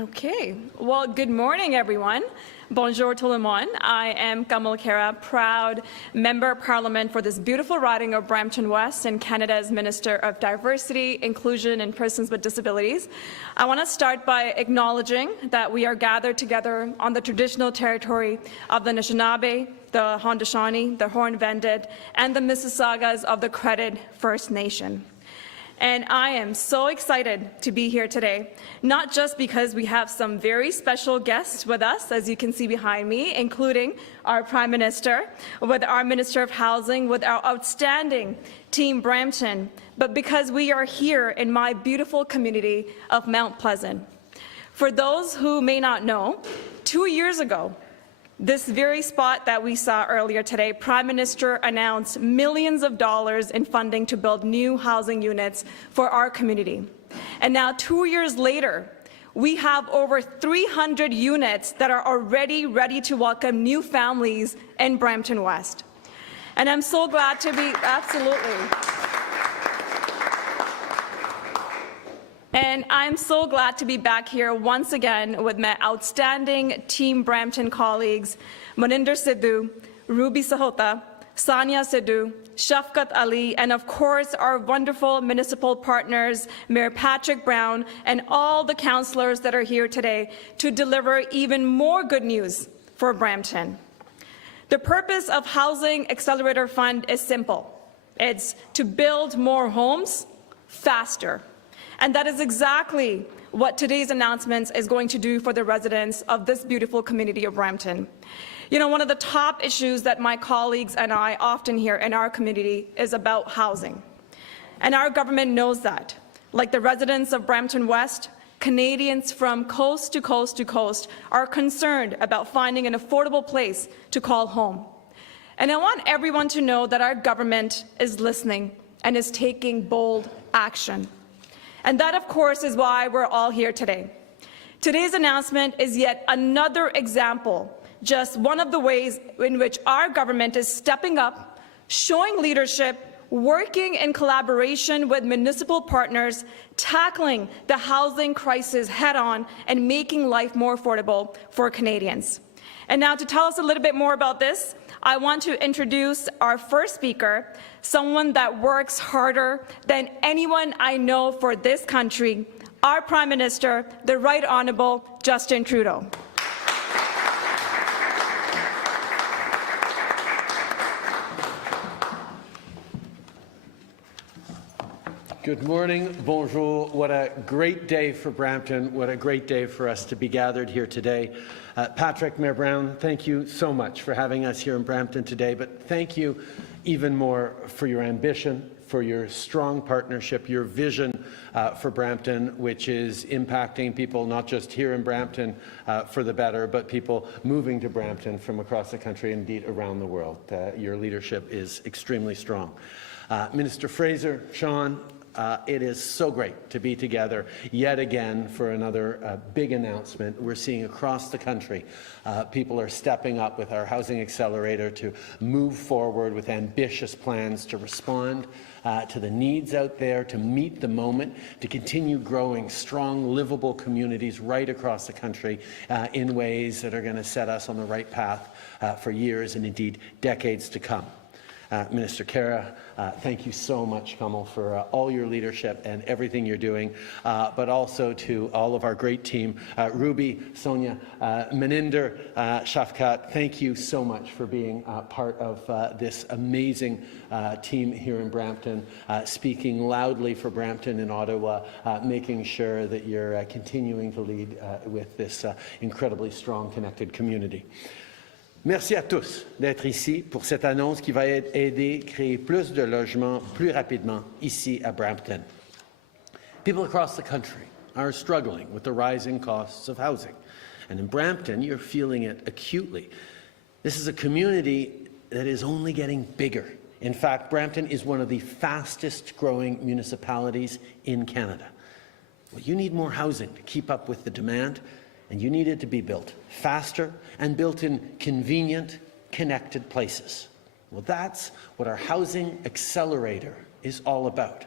Okay. Well, good morning, everyone. Bonjour tout le monde. I am Kamal Khera, proud Member of Parliament for this beautiful riding of Brampton West and Canada's Minister of Diversity, Inclusion and Persons with Disabilities. I want to start by acknowledging that we are gathered together on the traditional territory of the Anishinaabe, the Haudenosaunee, the Huron-Wendat, and the Mississaugas of the Credit First Nation. And I am so excited to be here today, not just because we have some very special guests with us, as you can see behind me, including our Prime Minister, with our Minister of Housing, with our outstanding Team Brampton, but because we are here in my beautiful community of Mount Pleasant. For those who may not know, 2 years ago, this very spot that we saw earlier today, Prime Minister announced millions of dollars in funding to build new housing units for our community. And now 2 years later, we have over 300 units that are already ready to welcome new families in Brampton West. And I'm so glad to be, absolutely. And I'm so glad to be back here once again with my outstanding Team Brampton colleagues, Maninder Sidhu, Ruby Sahota, Sanya Sidhu, Shafkat Ali, and of course our wonderful municipal partners, Mayor Patrick Brown, and all the councillors that are here today to deliver even more good news for Brampton. The purpose of Housing Accelerator Fund is simple. It's to build more homes faster. And that is exactly what today's announcement is going to do for the residents of this beautiful community of Brampton. You know, one of the top issues that my colleagues and I often hear in our community is about housing. And our government knows that. Like the residents of Brampton West, Canadians from coast to coast to coast are concerned about finding an affordable place to call home. And I want everyone to know that our government is listening and is taking bold action. And that, of course, is why we're all here today. Today's announcement is yet another example, just one of the ways in which our government is stepping up, showing leadership, working in collaboration with municipal partners, tackling the housing crisis head-on, and making life more affordable for Canadians. And now to tell us a little bit more about this, I want to introduce our first speaker, someone that works harder than anyone I know for this country, our Prime Minister, the Right Honourable Justin Trudeau. Good morning, bonjour. What a great day for Brampton. What a great day for us to be gathered here today. Patrick, Mayor Brown, thank you so much for having us here in Brampton today, but thank you even more for your ambition, for your strong partnership, your vision for Brampton, which is impacting people not just here in Brampton for the better, but people moving to Brampton from across the country, indeed around the world. Your leadership is extremely strong. Minister Fraser, Sean, it is so great to be together yet again for another big announcement. We're seeing across the country people are stepping up with our Housing Accelerator to move forward with ambitious plans to respond to the needs out there, to meet the moment, to continue growing strong, livable communities right across the country in ways that are going to set us on the right path for years and indeed decades to come. Minister Khera, thank you so much, Kamal, for all your leadership and everything you're doing, but also to all of our great team, Ruby, Sonia, Maninder, Shafkat, thank you so much for being part of this amazing team here in Brampton, speaking loudly for Brampton and Ottawa, making sure that you're continuing to lead with this incredibly strong, connected community. Merci à tous d'être ici pour cette annonce qui va aider à créer plus de logements plus rapidement ici à Brampton. People across the country are struggling with the rising costs of housing. And in Brampton, you're feeling it acutely. This is a community that is only getting bigger. In fact, Brampton is one of the fastest growing municipalities in Canada. Well, you need more housing to keep up with the demand, and you need it to be built faster and built in convenient, connected places. Well, that's what our Housing Accelerator is all about,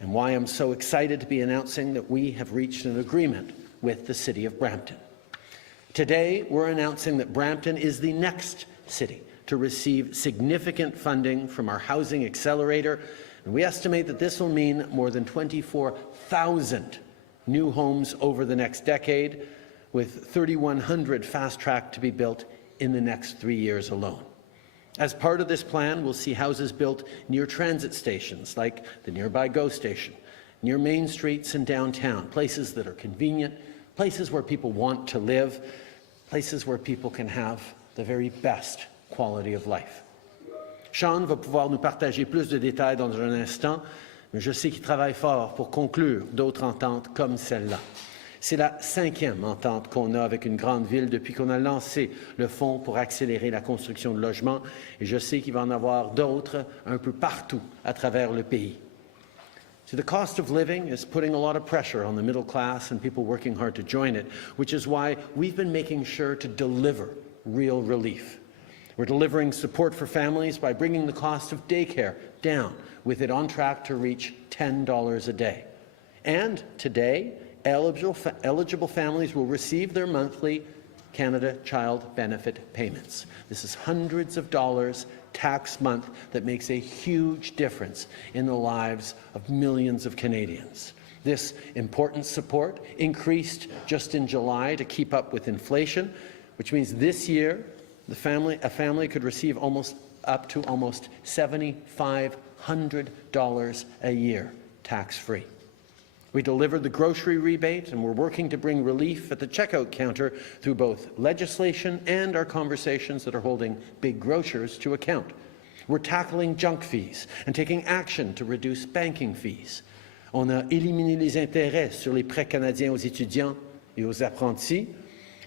and why I'm so excited to be announcing that we have reached an agreement with the City of Brampton. Today, we're announcing that Brampton is the next city to receive significant funding from our housing accelerator, and we estimate that this will mean more than 24,000 new homes over the next decade, with 3,100 fast-track to be built in the next 3 years alone. As part of this plan, we'll see houses built near transit stations like the nearby GO station, near main streets and downtown, places that are convenient, places where people want to live, places where people can have the very best quality of life. Sean va pouvoir nous partager plus de détails dans un instant, mais je sais qu'il travaille fort pour conclure d'autres ententes comme celle-là. C'est la 5e entente qu'on a avec une grande ville depuis qu'on a lancé le fonds pour accélérer la construction de logements, et je sais qu'il va en avoir d'autres un peu partout à travers le pays. So the cost of living is putting a lot of pressure on the middle class and people working hard to join it, which is why we've been making sure to deliver real relief. We're delivering support for families by bringing the cost of daycare down, with it on track to reach $10 a day. And today, eligible families will receive their monthly Canada Child Benefit payments. This is hundreds of dollars tax month that makes a huge difference in the lives of millions of Canadians. This important support increased just in July to keep up with inflation, which means this year a family could receive up to almost $7,500 a year tax-free. We delivered the grocery rebate, and we're working to bring relief at the checkout counter through both legislation and our conversations that are holding big grocers to account. We're tackling junk fees and taking action to reduce banking fees. On a éliminé les intérêts sur les prêts canadiens aux étudiants et aux apprentis,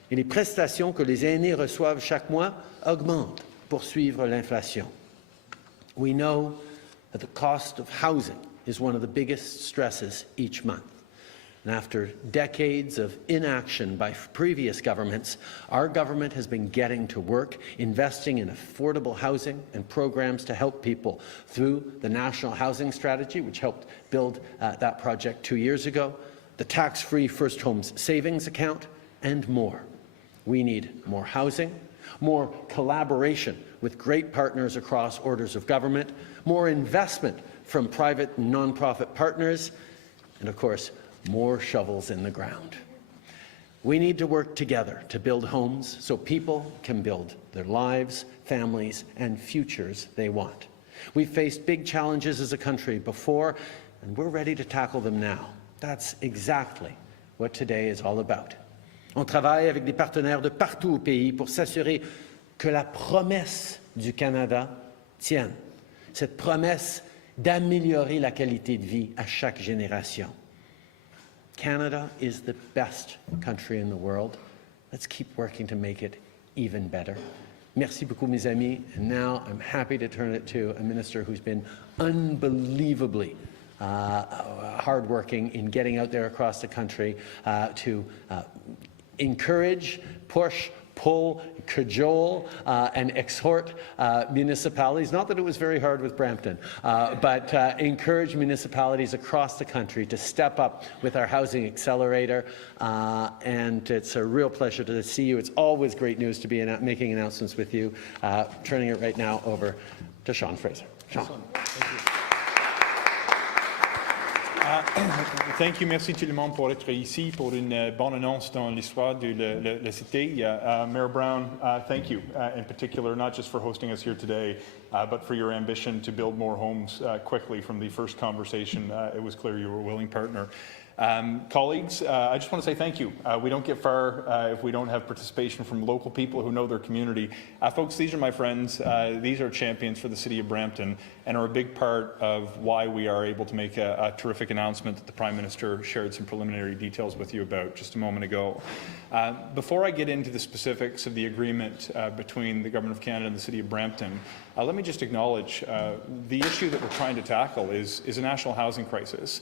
et les prestations que les aînés reçoivent chaque mois augmentent pour suivre l'inflation. We know that the cost of housing is one of the biggest stresses each month. And after decades of inaction by previous governments, our government has been getting to work, investing in affordable housing and programs to help people through the National Housing Strategy, which helped build that project 2 years ago, the tax-free First Homes Savings Account, and more. We need more housing, more collaboration with great partners across orders of government, more investment from private and non-profit partners, and of course, more shovels in the ground. We need to work together to build homes so people can build their lives, families, and futures they want. We've faced big challenges as a country before, and we're ready to tackle them now. That's exactly what today is all about. On travaille avec des partenaires de partout au pays pour s'assurer que la promesse du Canada tienne. Cette promesse d'améliorer la qualité de vie à chaque génération. Canada is the best country in the world. Let's keep working to make it even better. Merci beaucoup, mes amis. And now I'm happy to turn it to a minister who's been unbelievably hardworking in getting out there across the country to encourage, push, pull, cajole, and exhort municipalities, not that it was very hard with Brampton, but encourage municipalities across the country to step up with our housing accelerator. And it's a real pleasure to see you. It's always great news to be making announcements with you. Turning it right now over to Sean Fraser. Sean. Thank you. Merci tout le monde pour être ici pour une bonne annonce dans l'histoire de la cité. Mayor Brown, thank you in particular, not just for hosting us here today, but for your ambition to build more homes quickly. From the first conversation, it was clear you were a willing partner. Colleagues, I just want to say thank you. We don't get far if we don't have participation from local people who know their community. Folks, these are my friends. These are champions for the City of Brampton and are a big part of why we are able to make a terrific announcement that the Prime Minister shared some preliminary details with you about just a moment ago. Before I get into the specifics of the agreement between the Government of Canada and the City of Brampton, let me just acknowledge the issue that we're trying to tackle is a national housing crisis.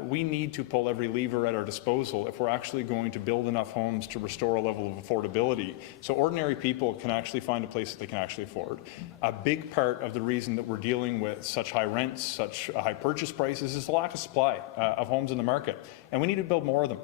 We need to pull every lever at our disposal if we're actually going to build enough homes to restore a level of affordability so ordinary people can actually find a place that they can actually afford. A big part of the reason that we're dealing with such high rents, such high purchase prices, is the lack of supply of homes in the market, and we need to build more of them.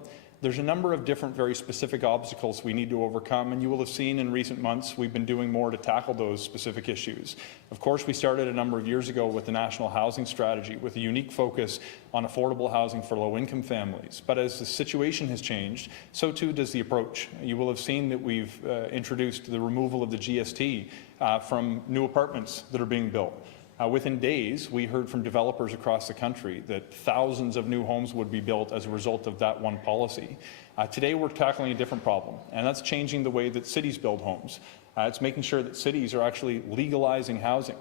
there's a number of different very specific obstacles we need to overcome, and you will have seen in recent months we've been doing more to tackle those specific issues. Of course, we started a number of years ago with the National Housing Strategy with a unique focus on affordable housing for low-income families. But as the situation has changed, so too does the approach. You will have seen that we've introduced the removal of the GST from new apartments that are being built. Within days, we heard from developers across the country that thousands of new homes would be built as a result of that one policy. Today, we're tackling a different problem, and that's changing the way that cities build homes. It's making sure that cities are actually legalizing housing.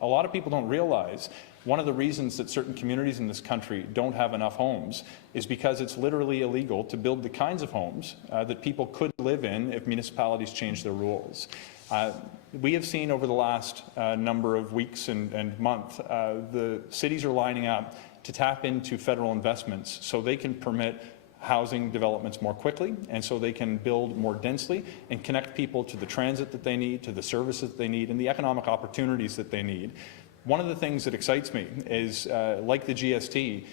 A lot of people don't realize one of the reasons that certain communities in this country don't have enough homes is because it's literally illegal to build the kinds of homes that people could live in if municipalities change their rules. We have seen over the last number of weeks and months, the cities are lining up to tap into federal investments so they can permit housing developments more quickly, and so they can build more densely and connect people to the transit that they need, to the services that they need, and the economic opportunities that they need. One of the things that excites me is, like the GST,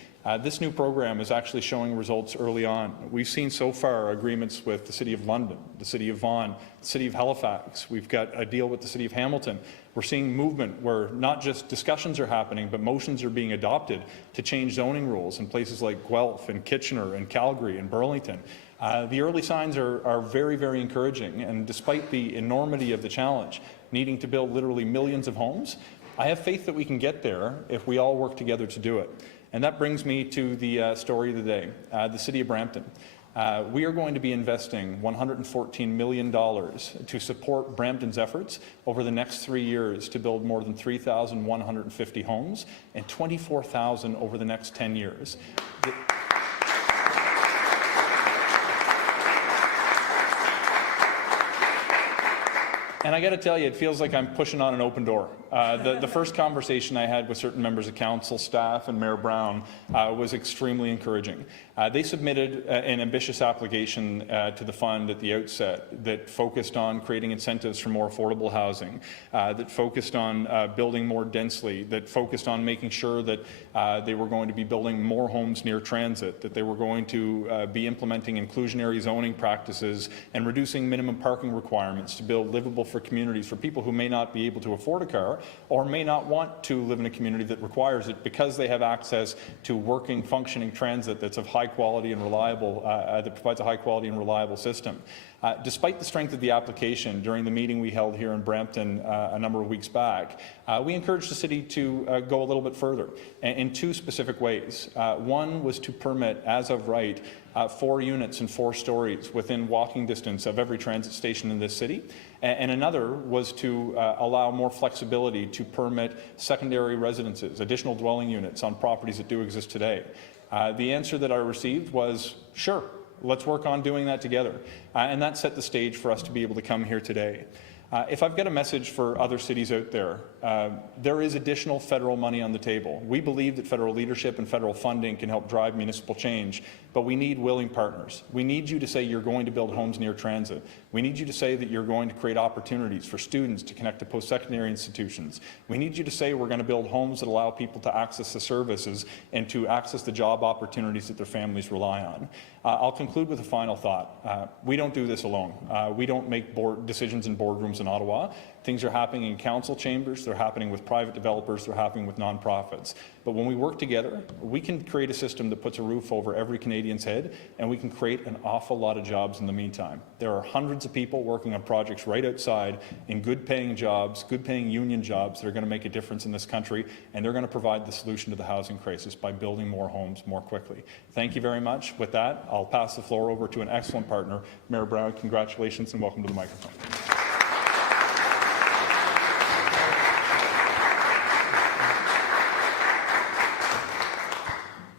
this new program is actually showing results early on. We've seen so far agreements with the City of London, the City of Vaughan, the City of Halifax. We've got a deal with the City of Hamilton. We're seeing movement where not just discussions are happening, but motions are being adopted to change zoning rules in places like Guelph and Kitchener and Calgary and Burlington. The early signs are very, very encouraging, and despite the enormity of the challenge, needing to build literally millions of homes, I have faith that we can get there if we all work together to do it. And that brings me to the story of the day, the City of Brampton. We are going to be investing $114 million to support Brampton's efforts over the next 3 years to build more than 3,150 homes and 24,000 over the next 10 years. And I got to tell you, it feels like I'm pushing on an open door. The first conversation I had with certain members of council, staff, and Mayor Brown was extremely encouraging. They submitted an ambitious application to the fund at the outset that focused on creating incentives for more affordable housing, that focused on building more densely, that focused on making sure that they were going to be building more homes near transit, that they were going to be implementing inclusionary zoning practices and reducing minimum parking requirements to build livable for communities for people who may not be able to afford a car or may not want to live in a community that requires it because they have access to working, functioning transit that's of high quality and reliable, that provides a high quality and reliable system. Despite the strength of the application, during the meeting we held here in Brampton a number of weeks back, we encouraged the city to go a little bit further in two specific ways. One was to permit, as of right, 4 units and 4 stories within walking distance of every transit station in this city. And another was to allow more flexibility to permit secondary residences, additional dwelling units on properties that do exist today. The answer that I received was, sure, let's work on doing that together. And that set the stage for us to be able to come here today. If I've got a message for other cities out there, there is additional federal money on the table. We believe that federal leadership and federal funding can help drive municipal change, but we need willing partners. We need you to say you're going to build homes near transit. We need you to say that you're going to create opportunities for students to connect to post-secondary institutions. We need you to say we're going to build homes that allow people to access the services and to access the job opportunities that their families rely on. I'll conclude with a final thought. We don't do this alone. We don't make decisions in boardrooms in Ottawa. Things are happening in council chambers, they're happening with private developers, they're happening with nonprofits. But when we work together, we can create a system that puts a roof over every Canadian's head, and we can create an awful lot of jobs in the meantime. There are hundreds of people working on projects right outside in good-paying jobs, good-paying union jobs that are going to make a difference in this country, and they're going to provide the solution to the housing crisis by building more homes more quickly. Thank you very much. With that, I'll pass the floor over to an excellent partner, Mayor Brown. Congratulations and welcome to the microphone.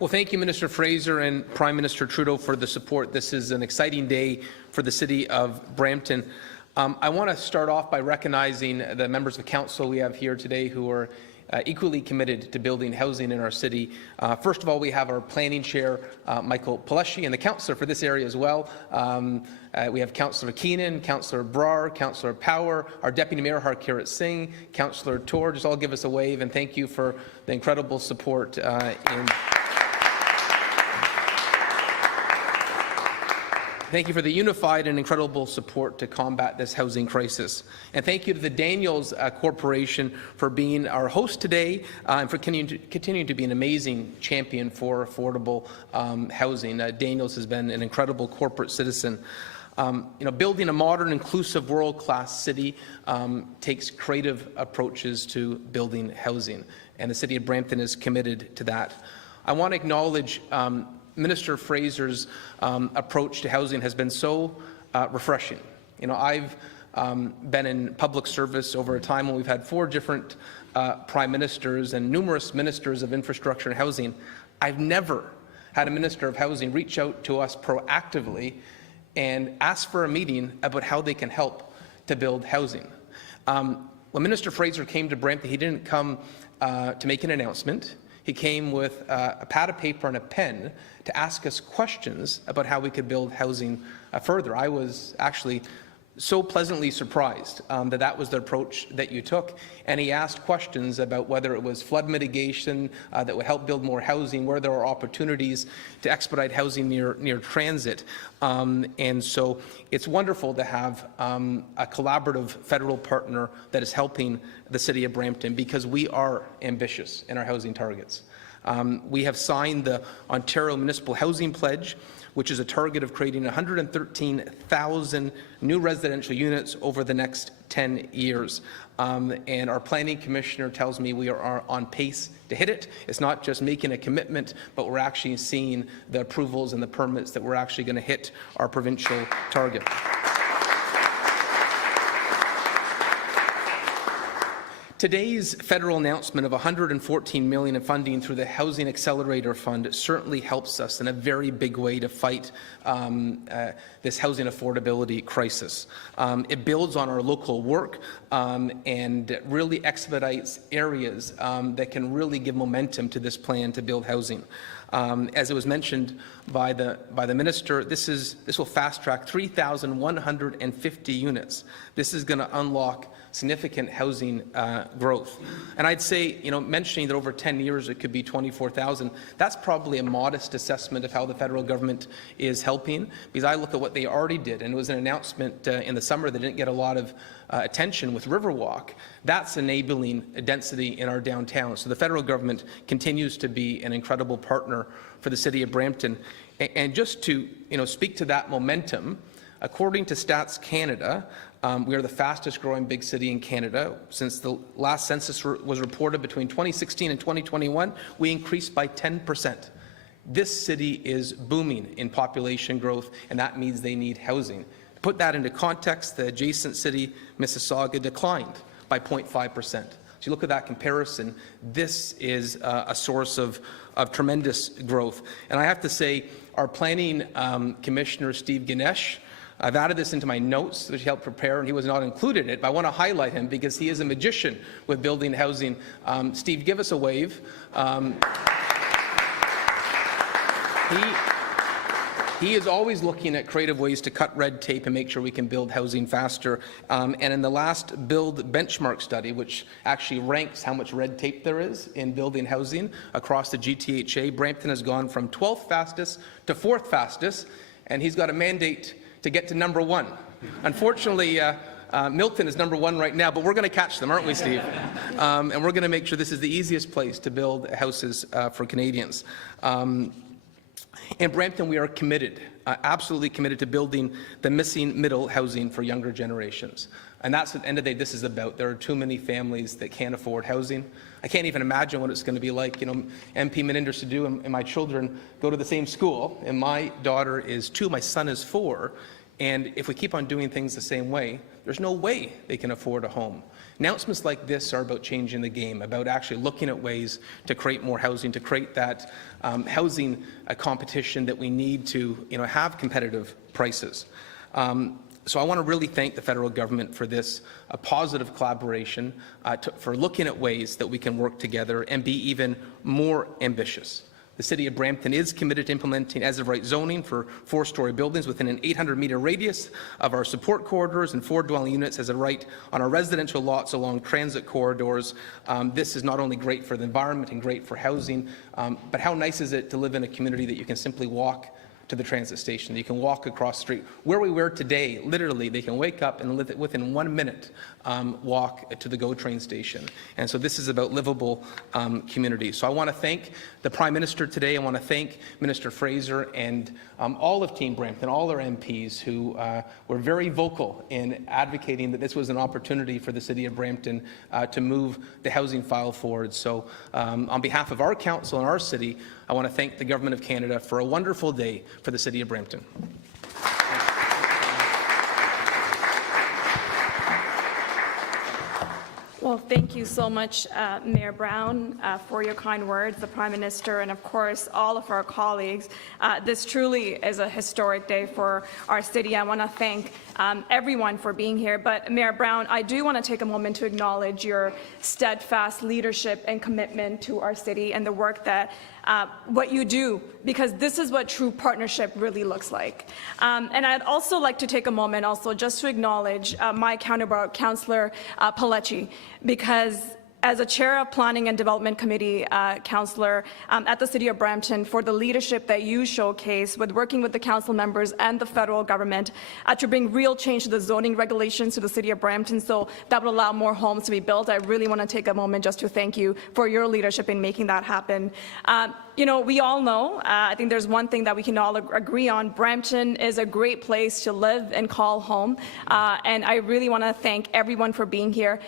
Well, thank you, Minister Fraser and Prime Minister Trudeau, for the support. This is an exciting day for the City of Brampton. I want to start off by recognizing the members of council we have here today who are equally committed to building housing in our city. First of all, we have our planning chair, Michael Paleschi, and the councillor for this area as well. We have Councillor Keenan, Councillor Brar, Councillor Power, our Deputy Mayor Harkirat Singh, Councillor Tour. Just all give us a wave, and thank you for the incredible support Thank you for the unified and incredible support to combat this housing crisis. And thank you to the Daniels Corporation for being our host today and for continuing to be an amazing champion for affordable housing. Daniels has been an incredible corporate citizen. Building a modern, inclusive, world-class city takes creative approaches to building housing, and the City of Brampton is committed to that. I want to acknowledge Minister Fraser's approach to housing has been so refreshing. I've been in public service over a time when we've had 4 different prime ministers and numerous ministers of infrastructure and housing. I've never had a minister of housing reach out to us proactively and ask for a meeting about how they can help to build housing. When Minister Fraser came to Brampton, he didn't come to make an announcement. He came with a pad of paper and a pen to ask us questions about how we could build housing further. I was actually so pleasantly surprised that was the approach that you took. And he asked questions about whether it was flood mitigation that would help build more housing, where there are opportunities to expedite housing near transit. And so it's wonderful to have a collaborative federal partner that is helping the City of Brampton, because we are ambitious in our housing targets. We have signed the Ontario Municipal Housing Pledge, which is a target of creating 113,000 new residential units over the next 10 years. And our planning commissioner tells me we are on pace to hit it. It's not just making a commitment, but we're actually seeing the approvals and the permits that we're actually going to hit our provincial target. Today's federal announcement of $114 million in funding through the Housing Accelerator Fund certainly helps us in a very big way to fight this housing affordability crisis. It builds on our local work and really expedites areas that can really give momentum to this plan to build housing. As it was mentioned by the minister, this will fast-track 3,150 units. This is going to unlock significant housing growth. And I'd say, mentioning that over 10 years it could be 24,000, that's probably a modest assessment of how the federal government is helping, because I look at what they already did, and it was an announcement in the summer that didn't get a lot of attention with Riverwalk. That's enabling density in our downtown. So the federal government continues to be an incredible partner for the City of Brampton. And just to speak to that momentum, according to Stats Canada, we are the fastest growing big city in Canada. Since the last census was reported between 2016 and 2021, we increased by 10%. This city is booming in population growth, and that means they need housing. To put that into context, the adjacent city, Mississauga, declined by 0.5%. So you look at that comparison, this is a source of tremendous growth. And I have to say, our planning commissioner, Steve Ganesh, I've added this into my notes, which he helped prepare, and he was not included in it, but I want to highlight him because he is a magician with building housing. Steve, give us a wave. He is always looking at creative ways to cut red tape and make sure we can build housing faster. And in the last Build Benchmark study, which actually ranks how much red tape there is in building housing across the GTHA, Brampton has gone from 12th fastest to 4th fastest, and he's got a mandate to get to number 1. Unfortunately, Milton is number 1 right now, but we're going to catch them, aren't we, Steve? And we're going to make sure this is the easiest place to build houses for Canadians. In Brampton, we are committed, absolutely committed to building the missing middle housing for younger generations. And that's what, at the end of the day, this is about. There are too many families that can't afford housing. I can't even imagine what it's going to be like. MP Minister Trudeau and my children go to the same school, and my daughter is 2, my son is 4. And if we keep on doing things the same way, there's no way they can afford a home. Announcements like this are about changing the game, about actually looking at ways to create more housing, to create that housing competition that we need to have competitive prices. So I want to really thank the federal government for this positive collaboration, for looking at ways that we can work together and be even more ambitious. The City of Brampton is committed to implementing as-of-right zoning for 4-story buildings within an 800-metre radius of our support corridors, and 4 dwelling units as a right on our residential lots along transit corridors. This is not only great for the environment and great for housing, but how nice is it to live in a community that you can simply walk to the transit station. You can walk across the street. Where we were today, literally, they can wake up and within 1 minute walk to the GO train station. And so this is about livable communities. So I want to thank the Prime Minister today. I want to thank Minister Fraser and all of Team Brampton, all our MPs who were very vocal in advocating that this was an opportunity for the City of Brampton to move the housing file forward. So on behalf of our council and our city, I want to thank the Government of Canada for a wonderful day for the City of Brampton. Well, thank you so much, Mayor Brown, for your kind words, the Prime Minister, and of course, all of our colleagues. This truly is a historic day for our city. I want to thank everyone for being here. But Mayor Brown, I do want to take a moment to acknowledge your steadfast leadership and commitment to our city and the work that what you do, because this is what true partnership really looks like. And I'd also like to take a moment also just to acknowledge my counterpart, Councillor Paletti, because as a chair of Planning and Development Committee, Councillor, at the City of Brampton, for the leadership that you showcase with working with the council members and the federal government to bring real change to the zoning regulations to the City of Brampton, so that would allow more homes to be built. I really want to take a moment just to thank you for your leadership in making that happen. You know, we all know, I think there's one thing that we can all agree on. Brampton is a great place to live and call home. And I really want to thank everyone for being here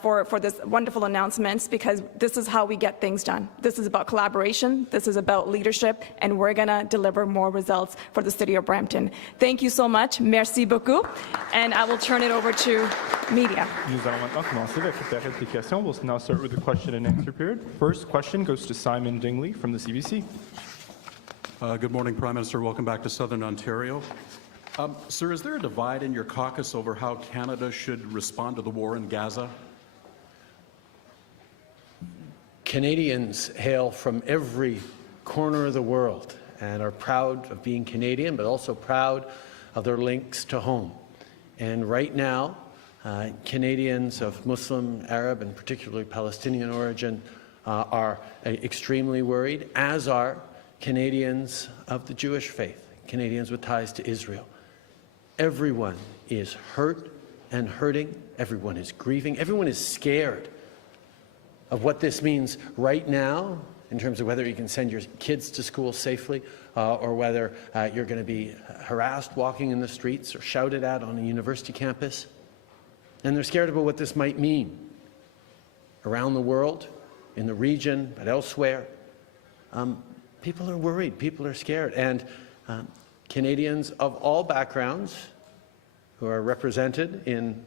for this wonderful announcements, because this is how we get things done. This is about collaboration. This is about leadership, and we're going to deliver more results for the City of Brampton. Thank you so much. Merci beaucoup. And I will turn it over to media. Nous allons maintenant commencer avec la période des questions. We'll now start with the question and answer period. First question goes to Simon Dingley from the CBC. Good morning, Prime Minister. Welcome back to Southern Ontario. Sir, is there a divide in your caucus over how Canada should respond to the war in Gaza? Canadians hail from every corner of the world and are proud of being Canadian, but also proud of their links to home. And right now, Canadians of Muslim, Arab, and particularly Palestinian origin are extremely worried, as are Canadians of the Jewish faith, Canadians with ties to Israel. Everyone is hurt and hurting. Everyone is grieving. Everyone is scared of what this means right now in terms of whether you can send your kids to school safely or whether you're going to be harassed walking in the streets or shouted at on a university campus. And they're scared about what this might mean around the world, in the region, but elsewhere. People are worried. People are scared. And Canadians of all backgrounds who are represented in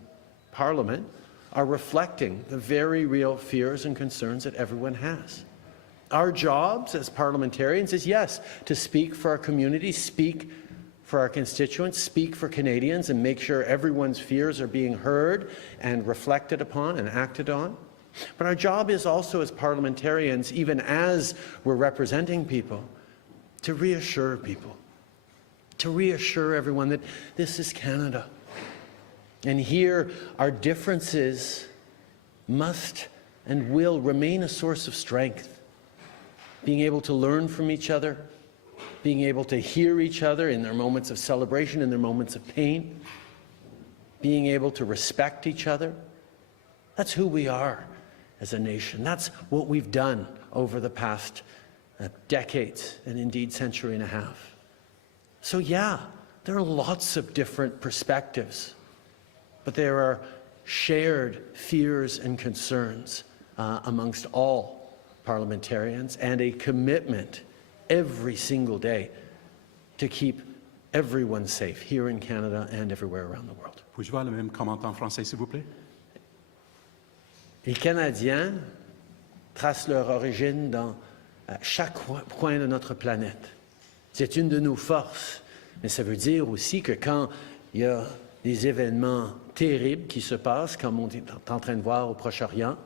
Parliament are reflecting the very real fears and concerns that everyone has. Our jobs as parliamentarians is, yes, to speak for our community, speak for our constituents, speak for Canadians, and make sure everyone's fears are being heard and reflected upon and acted on. But our job is also as parliamentarians, even as we're representing people, to reassure people, to reassure everyone that this is Canada. And here, our differences must and will remain a source of strength. Being able to learn from each other, being able to hear each other in their moments of celebration, in their moments of pain, being able to respect each other. That's who we are as a nation. That's what we've done over the past decades and indeed century and a half. So yeah, there are lots of different perspectives, but there are shared fears and concerns amongst all parliamentarians, and a commitment every single day to keep everyone safe here in Canada and everywhere around the world. Puis-je voir le même commentaire en français, s'il vous plaît? Les Canadiens tracent leur origine dans chaque coin de notre planète. C'est une de nos forces, mais ça veut dire aussi que quand il y a des événements terribles qui se passent, comme on est en train de voir au Proche-Orient,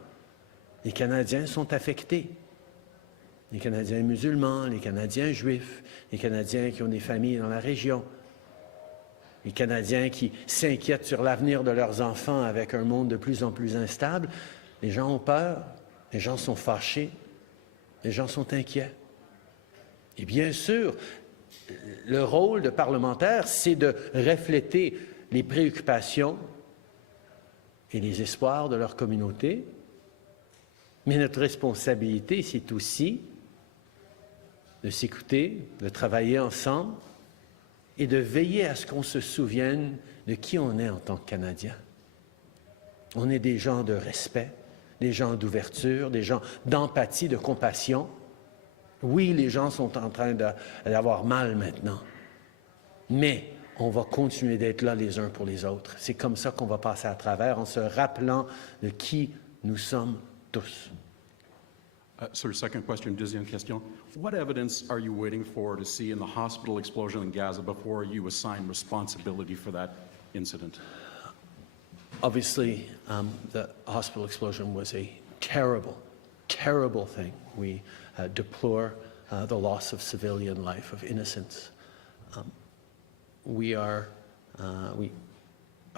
les Canadiens sont affectés. Les Canadiens musulmans, les Canadiens juifs, les Canadiens qui ont des familles dans la région, les Canadiens qui s'inquiètent sur l'avenir de leurs enfants avec un monde de plus en plus instable. Les gens ont peur, les gens sont fâchés, les gens sont inquiets. Et bien sûr, le rôle de parlementaire, c'est de refléter les préoccupations et les espoirs de leur communauté. Mais notre responsabilité, c'est aussi de s'écouter, de travailler ensemble et de veiller à ce qu'on se souvienne de qui on est en tant que Canadiens. On est des gens de respect, des gens d'ouverture, des gens d'empathie, de compassion. Oui, les gens sont en train d'avoir mal maintenant, mais on va continuer d'être là les uns pour les autres. C'est comme ça qu'on va passer à travers, en se rappelant de qui nous sommes tous. Sir, second question, deuxième question. What evidence are you waiting for to see in the hospital explosion in Gaza before you assign responsibility for that incident? Obviously, the hospital explosion was a terrible, terrible thing. We deplore the loss of civilian life, of innocence. We are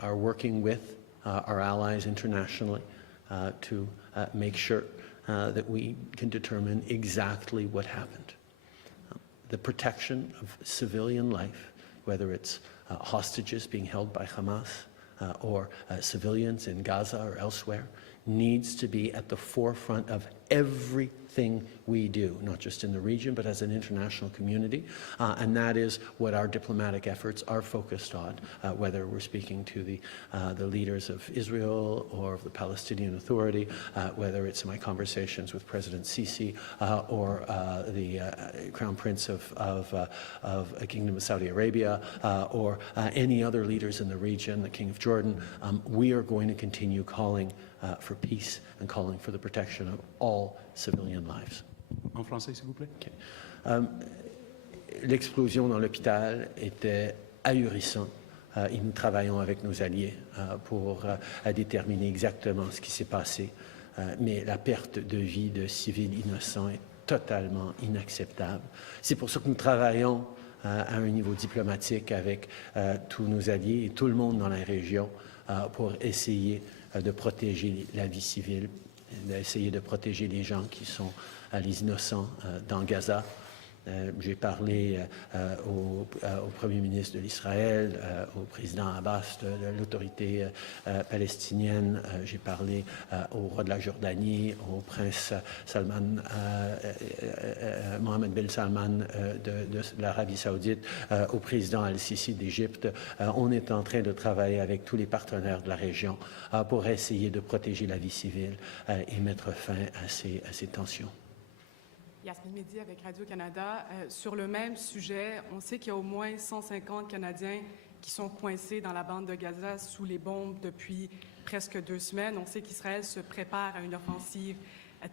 working with our allies internationally to make sure that we can determine exactly what happened. The protection of civilian life, whether it's hostages being held by Hamas or civilians in Gaza or elsewhere, needs to be at the forefront of everything we do, not just in the region, but as an international community. And that is what our diplomatic efforts are focused on, whether we're speaking to the leaders of Israel or of the Palestinian Authority, whether it's my conversations with President Sisi or the Crown Prince of Kingdom of Saudi Arabia or any other leaders in the region, the King of Jordan. We are going to continue calling for peace and calling for the protection of all civilian lives. En français, s'il vous plaît. Okay. L'explosion dans l'hôpital était ahurissante. Et nous travaillons avec nos alliés pour déterminer exactement ce qui s'est passé. Mais la perte de vie de civils innocents est totalement inacceptable. C'est pour ça que nous travaillons à un niveau diplomatique avec tous nos alliés et tout le monde dans la région pour essayer de protéger la vie civile, d'essayer de protéger les gens qui sont les innocents dans Gaza. J'ai parlé au Premier ministre de l'Israël, au président Abbas de l'autorité palestinienne. J'ai parlé au roi de la Jordanie, au prince Salman, Mohammed bin Salman de l'Arabie saoudite, au président Al-Sisi d'Égypte. On est en train de travailler avec tous les partenaires de la région pour essayer de protéger la vie civile et mettre fin à ces tensions. Yasmine Mehdi avec Radio-Canada. Sur le même sujet, on sait qu'il y a au moins 150 Canadiens qui sont coincés dans la bande de Gaza sous les bombes depuis presque 2 semaines. On sait qu'Israël se prépare à une offensive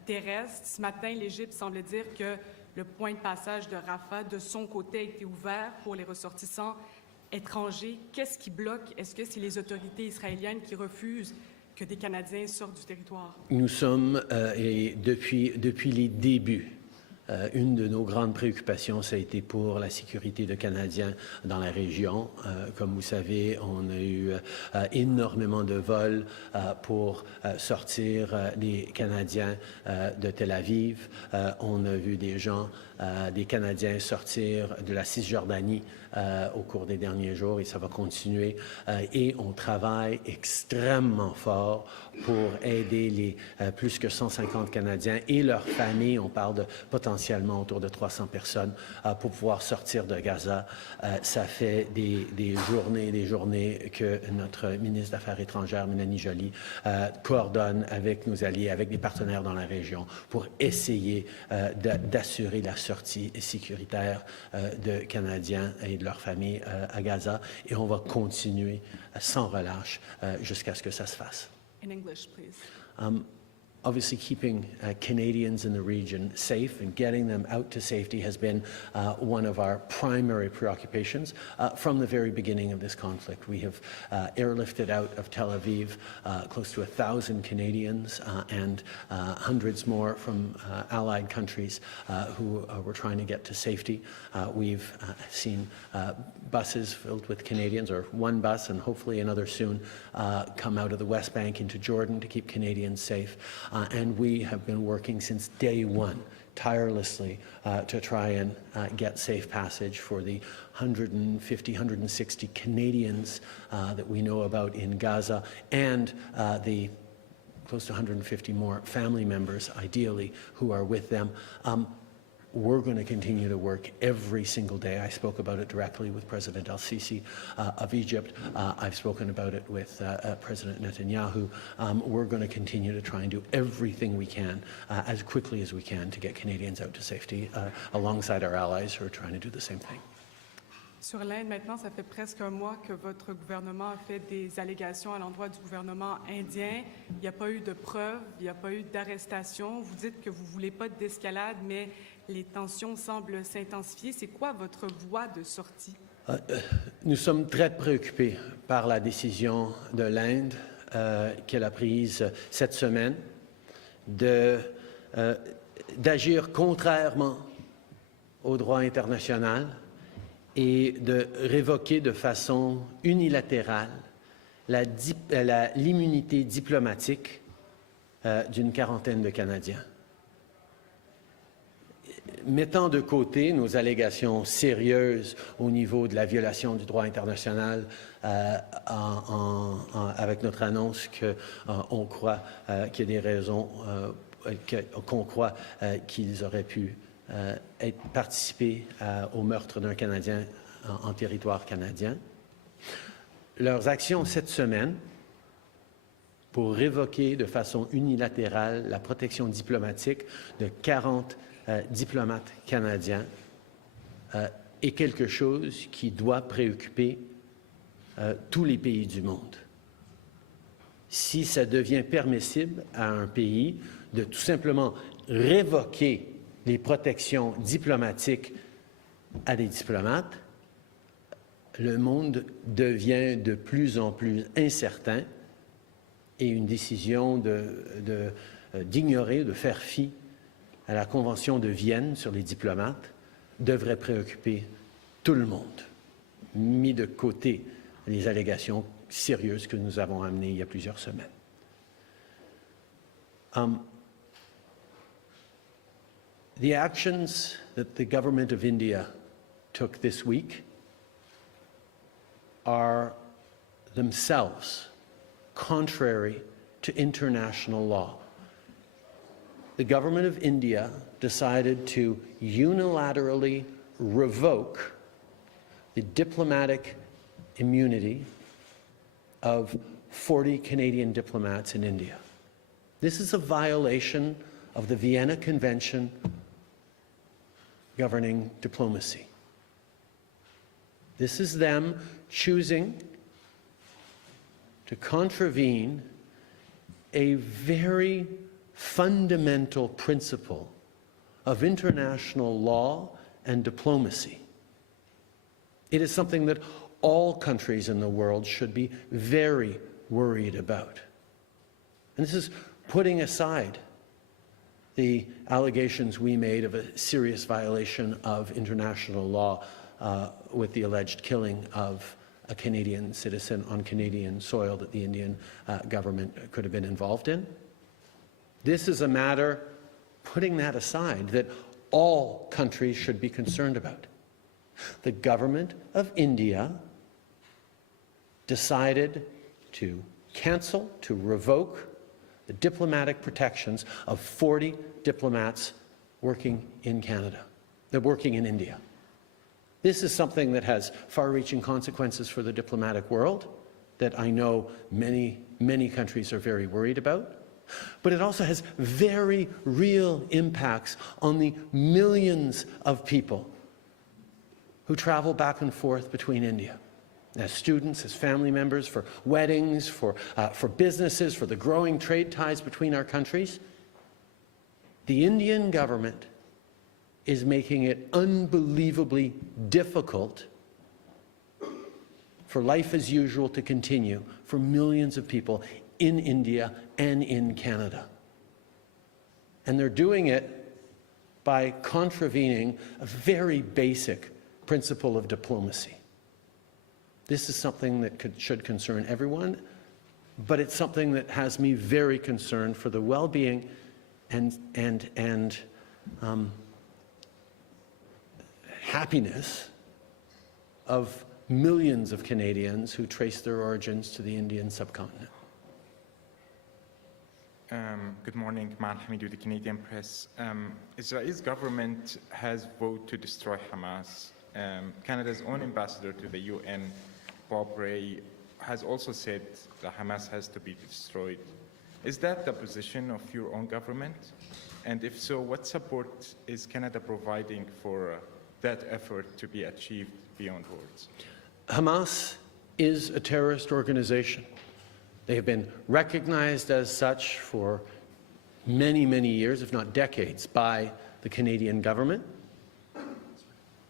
terrestre. Ce matin, l'Égypte semblait dire que le point de passage de Rafah, de son côté, a été ouvert pour les ressortissants étrangers. Qu'est-ce qui bloque? Est-ce que c'est les autorités israéliennes qui refusent que des Canadiens sortent du territoire? Nous sommes, et depuis les débuts, une de nos grandes préoccupations, ça a été pour la sécurité de Canadiens dans la région. Comme vous savez, on a eu énormément de vols pour sortir les Canadiens de Tel Aviv. On a vu des Canadiens sortir de la Cisjordanie au cours des derniers jours et ça va continuer. Et on travaille extrêmement fort pour aider les plus que 150 Canadiens et leurs familles. On parle de potentiellement autour de 300 personnes pour pouvoir sortir de Gaza. Ça fait des journées que notre ministre des Affaires étrangères, Mélanie Joly, coordonne avec nos alliés, avec des partenaires dans la région pour essayer d'assurer la sortie sécuritaire de Canadiens et de leurs familles à Gaza. Et on va continuer sans relâche jusqu'à ce que ça se fasse. In English, please. Obviously, keeping Canadians in the region safe and getting them out to safety has been one of our primary preoccupations from the very beginning of this conflict. We have airlifted out of Tel Aviv close to 1,000 Canadians and hundreds more from allied countries who were trying to get to safety. We've seen buses filled with Canadians, or one bus and hopefully another soon, come out of the West Bank into Jordan to keep Canadians safe. And we have been working since day one tirelessly to try and get safe passage for the 150, 160 Canadians that we know about in Gaza and the close to 150 more family members, ideally, who are with them. We're going to continue to work every single day. I spoke about it directly with President al-Sisi of Egypt. I've spoken about it with President Netanyahu. We're going to continue to try and do everything we can as quickly as we can to get Canadians out to safety alongside our allies who are trying to do the same thing. Sur l'Inde, maintenant, ça fait presque un mois que votre gouvernement a fait des allégations à l'endroit du gouvernement indien. Il n'y a pas eu de preuves, il n'y a pas eu d'arrestation. Vous dites que vous ne voulez pas d'escalade, mais les tensions semblent s'intensifier. C'est quoi votre voie de sortie? Nous sommes très préoccupés par la décision de l'Inde qu'elle a prise cette semaine d'agir contrairement au droit international et de révoquer de façon unilatérale l'immunité diplomatique d'une quarantaine de Canadiens. Mettant de côté nos allégations sérieuses au niveau de la violation du droit international avec notre annonce qu'on croit qu'il y a des raisons, qu'on croit qu'ils auraient pu participer au meurtre d'un Canadien en territoire canadien. Leurs actions cette semaine pour révoquer de façon unilatérale la protection diplomatique de 40 diplomates canadiens est quelque chose qui doit préoccuper tous les pays du monde. Si ça devient permissible à un pays de tout simplement révoquer les protections diplomatiques à des diplomates, le monde devient de plus en plus incertain et une décision d'ignorer, de faire fi à la Convention de Vienne sur les diplomates devrait préoccuper tout le monde, mis de côté les allégations sérieuses que nous avons amenées il y a plusieurs semaines. The actions that the government of India took this week are themselves contrary to international law. The government of India decided to unilaterally revoke the diplomatic immunity of 40 Canadian diplomats in India. This is a violation of the Vienna Convention governing diplomacy. This is them choosing to contravene a very fundamental principle of international law and diplomacy. It is something that all countries in the world should be very worried about. And this is putting aside the allegations we made of a serious violation of international law with the alleged killing of a Canadian citizen on Canadian soil that the Indian government could have been involved in. This is a matter, putting that aside, that all countries should be concerned about. The government of India decided to cancel, to revoke the diplomatic protections of 40 diplomats working in Canada, working in India. This is something that has far-reaching consequences for the diplomatic world that I know many, many countries are very worried about. But it also has very real impacts on the millions of people who travel back and forth between India, as students, as family members, for weddings, for businesses, for the growing trade ties between our countries. The Indian government is making it unbelievably difficult for life as usual to continue for millions of people in India and in Canada. And they're doing it by contravening a very basic principle of diplomacy. This is something that should concern everyone, but it's something that has me very concerned for the well-being and happiness of millions of Canadians who trace their origins to the Indian subcontinent. Good morning, Kamal Khera, the Canadian Press. Israel's government has voted to destroy Hamas. Canada's own ambassador to the UN, Bob Ray, has also said that Hamas has to be destroyed. Is that the position of your own government? And if so, what support is Canada providing for that effort to be achieved beyond words? Hamas is a terrorist organization. They have been recognized as such for many, many years, if not decades, by the Canadian government.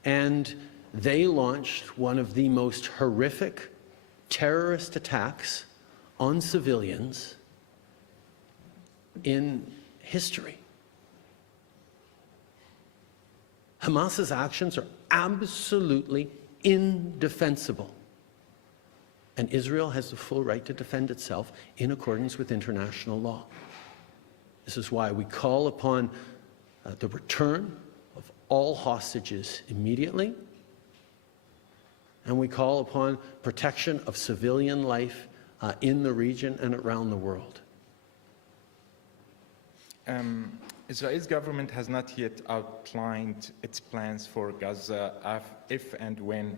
And they launched one of the most horrific terrorist attacks on civilians in history. Hamas's actions are absolutely indefensible. And Israel has the full right to defend itself in accordance with international law. This is why we call upon the return of all hostages immediately, and we call upon protection of civilian life in the region and around the world. Israel's government has not yet outlined its plans for Gaza if and when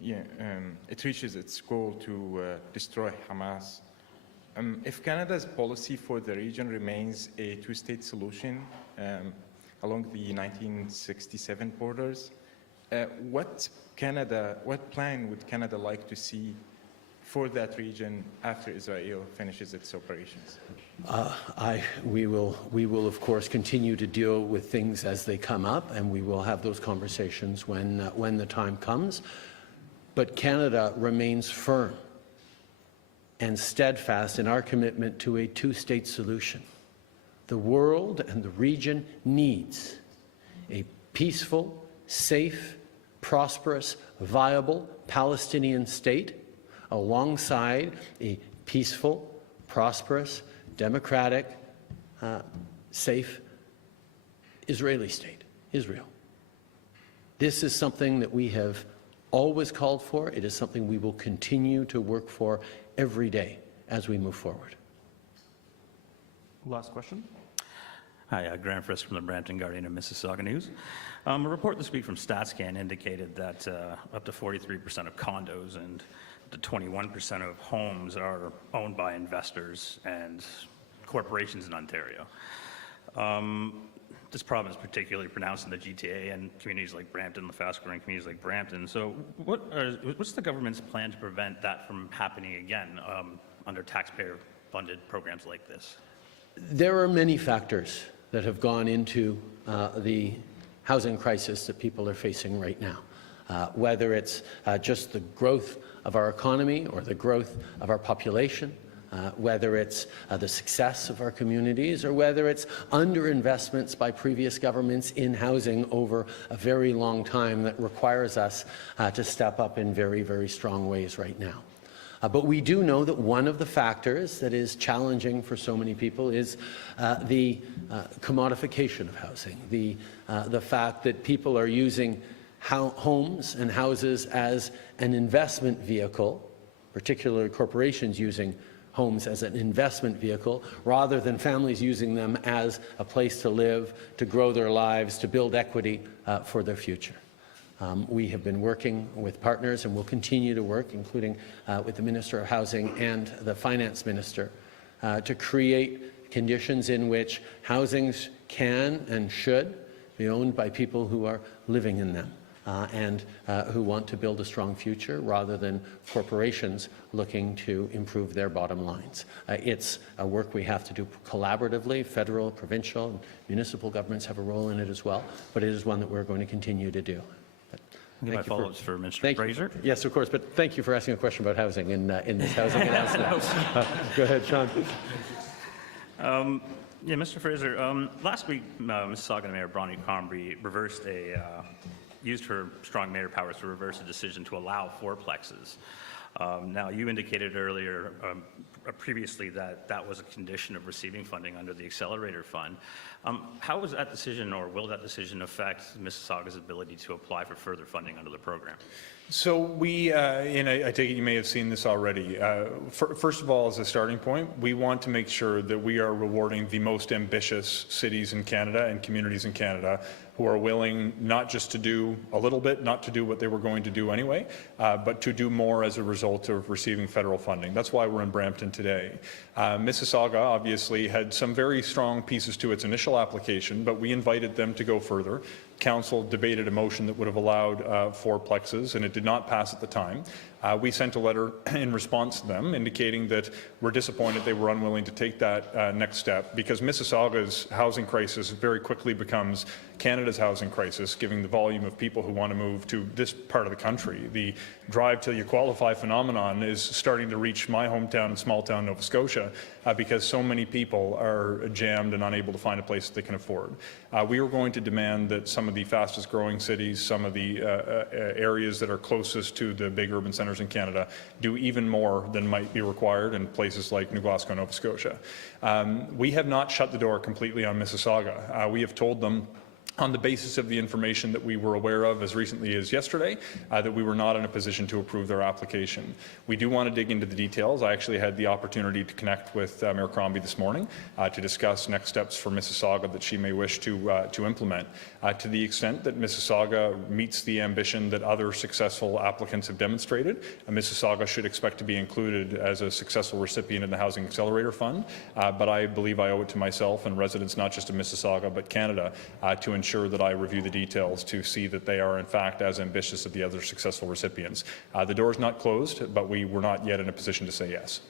it reaches its goal to destroy Hamas. If Canada's policy for the region remains a two-state solution along the 1967 borders, what plan would Canada like to see for that region after Israel finishes its operations? We will of course continue to deal with things as they come up, and we will have those conversations when the time comes. But Canada remains firm and steadfast in our commitment to a two-state solution. The world and the region needs a peaceful, safe, prosperous, viable Palestinian state alongside a peaceful, prosperous, democratic, safe Israeli state, Israel. This is something that we have always called for. It is something we will continue to work for every day as we move forward. Last question. Hi, Graham Frisk from the Brampton Guardian of Mississauga News. A report this week from StatsCan indicated that up to 43% of condos and up to 21% of homes are owned by investors and corporations in Ontario. This problem is particularly pronounced in the GTA and communities like Brampton, the fast-growing communities like Brampton. So what's the government's plan to prevent that from happening again under taxpayer-funded programs like this? There are many factors that have gone into the housing crisis that people are facing right now, whether it's just the growth of our economy or the growth of our population, whether it's the success of our communities, or whether it's underinvestments by previous governments in housing over a very long time that requires us to step up in very, very strong ways right now. But we do know that one of the factors that is challenging for so many people is the commodification of housing, the fact that people are using homes and houses as an investment vehicle, particularly corporations using homes as an investment vehicle, rather than families using them as a place to live, to grow their lives, to build equity for their future. We have been working with partners and will continue to work, including with the Minister of Housing and the Finance Minister, to create conditions in which housings can and should be owned by people who are living in them and who want to build a strong future rather than corporations looking to improve their bottom lines. It's a work we have to do collaboratively. Federal, provincial, and municipal governments have a role in it as well, but it is one that we're going to continue to do. My follow-ups for Minister Fraser. Yes, of course, but thank you for asking a question about housing in this housing announcement. Go ahead, Sean. Yeah, Mr. Fraser, last week, Mississauga Mayor Bronnie Comrie used her strong mayor powers to reverse a decision to allow fourplexes. Now, you indicated earlier, previously, that that was a condition of receiving funding under the accelerator fund. How was that decision, or will that decision affect Mississauga's ability to apply for further funding under the program? So we, and I take it you may have seen this already. First of all, as a starting point, we want to make sure that we are rewarding the most ambitious cities in Canada and communities in Canada who are willing not just to do a little bit, not to do what they were going to do anyway, but to do more as a result of receiving federal funding. That's why we're in Brampton today. Mississauga obviously had some very strong pieces to its initial application, but we invited them to go further. Council debated a motion that would have allowed fourplexes, and it did not pass at the time. We sent a letter in response to them indicating that we're disappointed they were unwilling to take that next step, because Mississauga's housing crisis very quickly becomes Canada's housing crisis, given the volume of people who want to move to this part of the country. The drive till you qualify phenomenon is starting to reach my hometown in small town Nova Scotia because so many people are jammed and unable to find a place that they can afford. We are going to demand that some of the fastest growing cities, some of the areas that are closest to the big urban centres in Canada, do even more than might be required in places like New Glasgow, Nova Scotia. We have not shut the door completely on Mississauga. We have told them, on the basis of the information that we were aware of as recently as yesterday, that we were not in a position to approve their application. We do want to dig into the details. I actually had the opportunity to connect with Mayor Crombie this morning to discuss next steps for Mississauga that she may wish to implement. To the extent that Mississauga meets the ambition that other successful applicants have demonstrated, Mississauga should expect to be included as a successful recipient in the Housing Accelerator Fund. But I believe I owe it to myself and residents not just of Mississauga but Canada to ensure that I review the details to see that they are in fact as ambitious as the other successful recipients. The door is not closed, but we were not yet in a position to say yes.